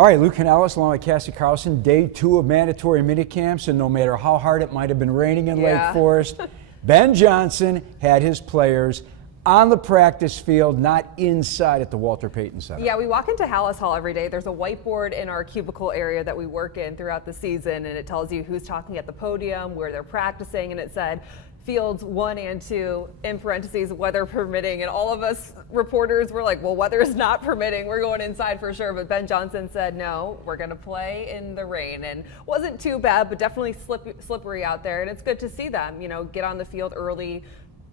All right, Lou Canellis along with Cassie Carlson, day 2 of mandatory minicamps, and no matter how hard it might have been raining in Lake Forest, Ben Johnson had his players on the practice field, not inside at the Walter Payton Center. Yeah, we walk into Hallis Hall every day. There's a whiteboard in our cubicle area that we work in throughout the season, and it tells you who's talking at the podium, where they're practicing, and it said fields 1 and 2, in parentheses, weather permitting. And all of us reporters were like, well, weather is not permitting. We're going inside for sure. But Ben Johnson said, no, we're going to play in the rain. And wasn't too bad, but definitely slippery out there. And it's good to see them, get on the field early,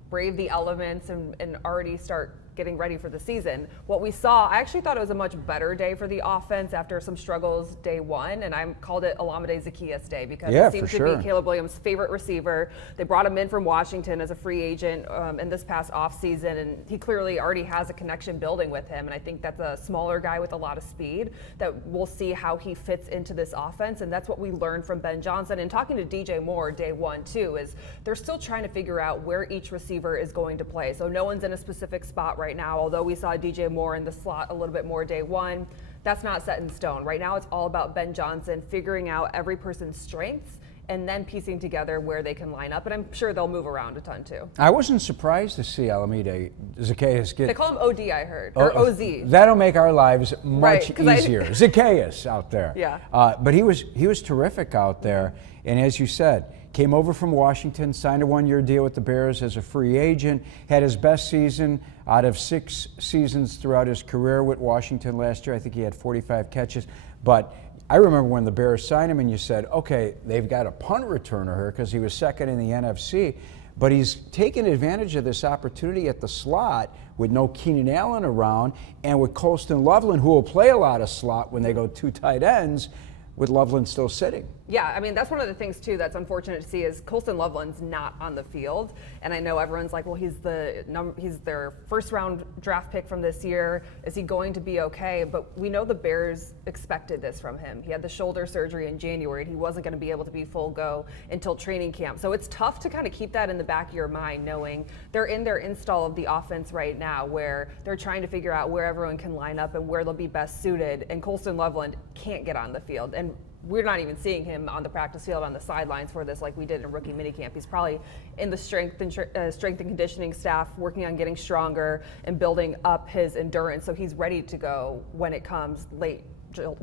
brave the elements, and already start getting ready for the season. What we saw, I actually thought it was a much better day for the offense after some struggles day 1, and I called it Olamide Zacchaeus Day because it seems to be Caleb Williams' favorite receiver. They brought him in from Washington as a free agent in this past offseason, and he clearly already has a connection building with him, and I think that's a smaller guy with a lot of speed that we'll see how he fits into this offense, and that's what we learned from Ben Johnson. And talking to DJ Moore day 1 too, is they're still trying to figure out where each receiver is going to play. So no one's in a specific spot right now, although we saw DJ Moore in the slot a little bit more day 1. That's not set in stone. Right now it's all about Ben Johnson figuring out every person's strengths and then piecing together where they can line up, and I'm sure they'll move around a ton too. I wasn't surprised to see Olamide Zacchaeus get... They call him OD, I heard, or OZ. That'll make our lives much easier. Zacchaeus out there. Yeah. But he was terrific out there, and as you said, came over from Washington, signed a 1-year deal with the Bears as a free agent, had his best season out of 6 seasons throughout his career with Washington last year. I think he had 45 catches. But I remember when the Bears signed him and you said, okay, they've got a punt returner here because he was second in the NFC. But he's taken advantage of this opportunity at the slot with no Keenan Allen around and with Colston Loveland, who will play a lot of slot when they go 2 tight ends, with Loveland still sitting. Yeah, I mean, that's one of the things too that's unfortunate to see is Colston Loveland's not on the field, and I know everyone's like, well, he's their first-round draft pick from this year. Is he going to be okay? But we know the Bears expected this from him. He had the shoulder surgery in January, and he wasn't going to be able to be full go until training camp. So it's tough to kind of keep that in the back of your mind, knowing they're in their install of the offense right now, where they're trying to figure out where everyone can line up and where they'll be best suited. And Colston Loveland can't get on the field, and we're not even seeing him on the practice field on the sidelines for this like we did in rookie minicamp. He's probably in the strength and conditioning staff working on getting stronger and building up his endurance so he's ready to go when it comes late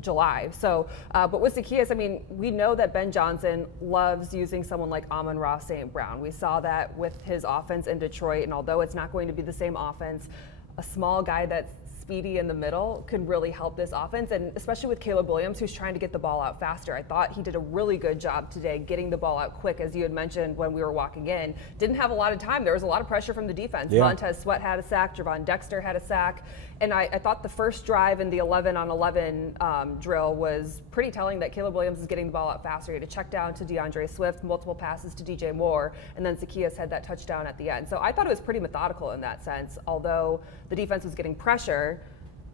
July. So, but with Zacchaeus, I mean, we know that Ben Johnson loves using someone like Amon-Ra St. Brown. We saw that with his offense in Detroit, and although it's not going to be the same offense, a small guy that's speedy in the middle can really help this offense, and especially with Caleb Williams, who's trying to get the ball out faster. I thought he did a really good job today getting the ball out quick, as you had mentioned when we were walking in. Didn't have a lot of time. There was a lot of pressure from the defense. Montez Sweat had a sack, Javon Dexter had a sack, and I thought the first drive in the 11-on-11 drill was pretty telling that Caleb Williams is getting the ball out faster. He had a check down to DeAndre Swift, multiple passes to DJ Moore, and then Zacchaeus had that touchdown at the end. So I thought it was pretty methodical in that sense. Although the defense was getting pressure,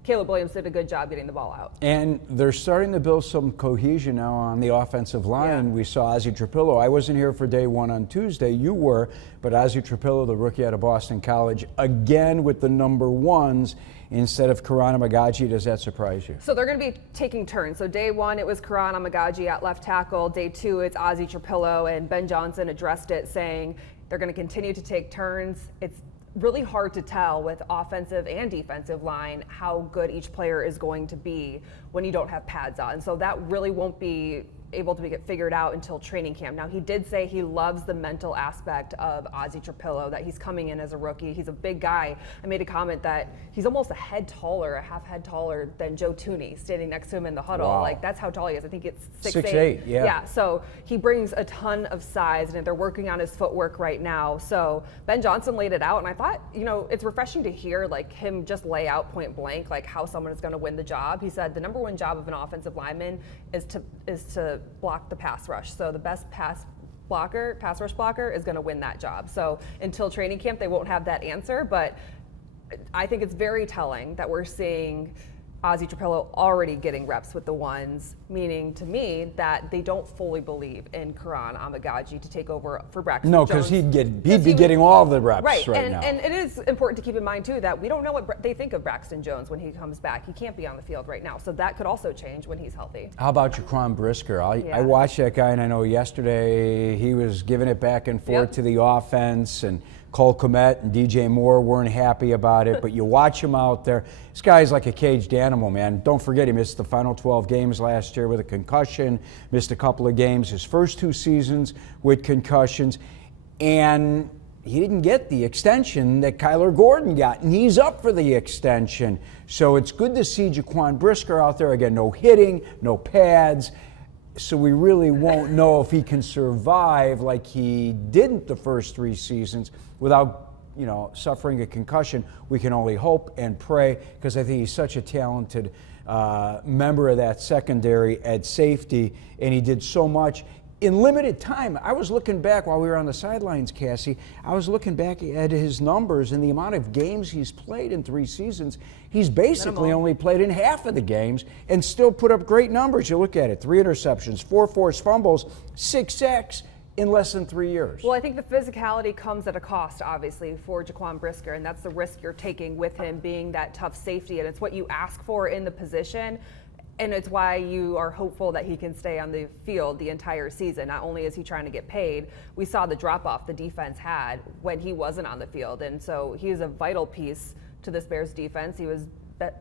Caleb Williams did a good job getting the ball out. And they're starting to build some cohesion now on the offensive line. Yeah. We saw Ozzie Trapillo. I wasn't here for day 1 on Tuesday. You were. But Ozzie Trapillo, the rookie out of Boston College, again with the number 1s instead of Karan Amagaji. Does that surprise you? So they're going to be taking turns. So day 1, it was Karan Amagaji at left tackle. Day 2, it's Ozzie Trapillo. And Ben Johnson addressed it, saying they're going to continue to take turns. It's really hard to tell with offensive and defensive line how good each player is going to be when you don't have pads on. So that really won't be able to get figured out until training camp. Now, he did say he loves the mental aspect of Ozzie Trapillo, that he's coming in as a rookie. He's a big guy. I made a comment that he's almost a half head taller than Joe Tooney standing next to him in the huddle. Wow. Like, that's how tall he is. I think it's 6'8", yeah. Yeah, so he brings a ton of size, and they're working on his footwork right now. So Ben Johnson laid it out, and I thought, it's refreshing to hear like him just lay out point blank like how someone is going to win the job. He said the number 1 job of an offensive lineman is to block the pass rush. So the best pass rush blocker is going to win that job. So until training camp, they won't have that answer, but I think it's very telling that we're seeing Ozzie Trapello already getting reps with the ones, meaning to me that they don't fully believe in Karan Amagaji to take over for Braxton No, Jones. because he'd be getting all the reps right now. And it is important to keep in mind too that we don't know what they think of Braxton Jones when he comes back. He can't be on the field right now, so that could also change when he's healthy. How about Jaquan Brisker? I watched that guy, and I know yesterday he was giving it back and forth to the offense, and Cole Kmet and DJ Moore weren't happy about it, but you watch him out there. This guy's like a caged animal, man. Don't forget, he missed the final 12 games last year with a concussion, missed a couple of games his first 2 seasons with concussions, and he didn't get the extension that Kyler Gordon got, and he's up for the extension. So it's good to see Jaquan Brisker out there. Again, no hitting, no pads. So we really won't know if he can survive like he didn't the first 3 seasons without, suffering a concussion. We can only hope and pray, because I think he's such a talented member of that secondary at safety, and he did so much in limited time. I was looking back while we were on the sidelines, Cassie. I was looking back at his numbers and the amount of games he's played in 3 seasons. He's basically only played in half of the games and still put up great numbers. You look at it, 3 interceptions, 4 forced fumbles, 6 sacks in less than 3 years. Well, I think the physicality comes at a cost, obviously, for Jaquan Brisker, and that's the risk you're taking with him being that tough safety, and it's what you ask for in the position. And it's why you are hopeful that he can stay on the field the entire season. Not only is he trying to get paid, we saw the drop-off the defense had when he wasn't on the field. And so he is a vital piece to this Bears defense. He was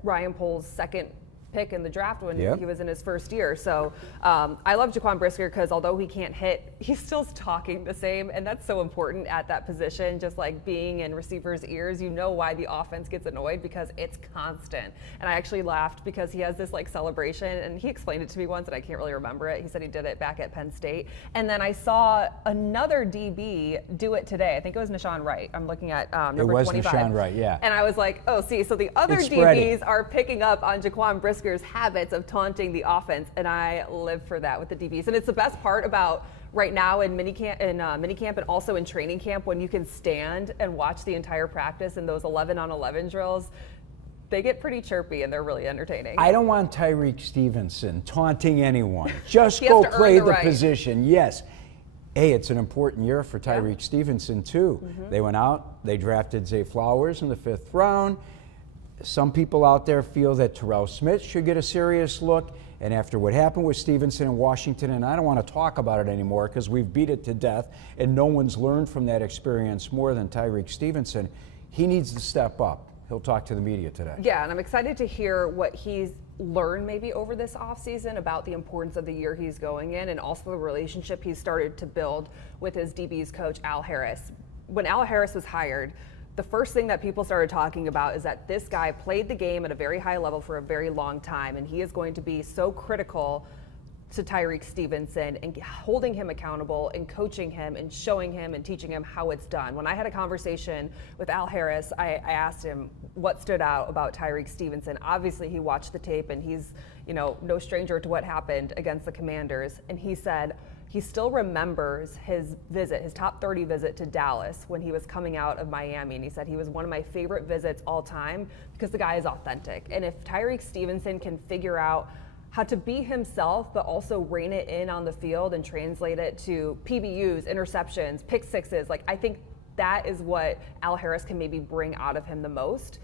Ryan Pohl's second pick in the draft when he was in his first year. So I love Jaquan Brisker because although he can't hit, he's still talking the same, and that's so important at that position. Just like being in receivers' ears, you know why the offense gets annoyed, because it's constant. And I actually laughed because he has this like celebration, and he explained it to me once, and I can't really remember it. He said he did it back at Penn State, and then I saw another DB do it today. I think it was Nashawn Wright. I'm looking at number 25. It was Nashawn Wright, yeah. And I was like, oh, see, so the other DBs are picking up on Jaquan Brisker's habits of taunting the offense, and I live for that with the DBs. And it's the best part about right now in minicamp and also in training camp, when you can stand and watch the entire practice and those 11-on-11 drills. They get pretty chirpy and they're really entertaining. I don't want Tyreek Stevenson taunting anyone. Just go play the position. Yes. Hey, it's an important year for Tyreek Stevenson too. They went out, they drafted Zay Flowers in the 5th round. Some people out there feel that Terrell Smith should get a serious look, and after what happened with Stevenson in Washington, and I don't want to talk about it anymore because we've beat it to death, and no one's learned from that experience more than Tyreek Stevenson, he needs to step up. He'll talk to the media today. Yeah, and I'm excited to hear what he's learned maybe over this offseason about the importance of the year he's going in, and also the relationship he's started to build with his DB's coach, Al Harris. When Al Harris was hired, the first thing that people started talking about is that this guy played the game at a very high level for a very long time, and he is going to be so critical to Tyreek Stevenson and holding him accountable and coaching him and showing him and teaching him how it's done. When I had a conversation with Al Harris, I asked him what stood out about Tyreek Stevenson. Obviously, he watched the tape, and he's no stranger to what happened against the Commanders, and he said he still remembers his top 30 visit to Dallas when he was coming out of Miami. And he said he was one of my favorite visits all time because the guy is authentic. And if Tyreek Stevenson can figure out how to be himself, but also rein it in on the field and translate it to PBUs, interceptions, pick sixes, I think that is what Al Harris can maybe bring out of him the most.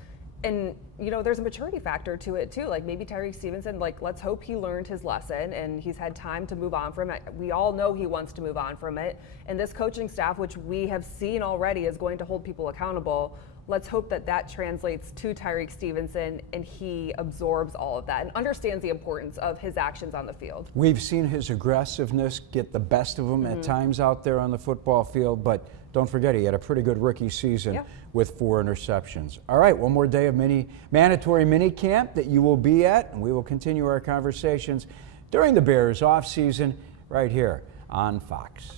And, there's a maturity factor to it too. Maybe Tyreek Stevenson, let's hope he learned his lesson and he's had time to move on from it. We all know he wants to move on from it. And this coaching staff, which we have seen already, is going to hold people accountable. Let's hope that translates to Tyreek Stevenson and he absorbs all of that and understands the importance of his actions on the field. We've seen his aggressiveness get the best of him at times out there on the football field, but don't forget he had a pretty good rookie season with 4 interceptions. All right, one more day of mandatory mini camp that you will be at, and we will continue our conversations during the Bears offseason right here on Fox.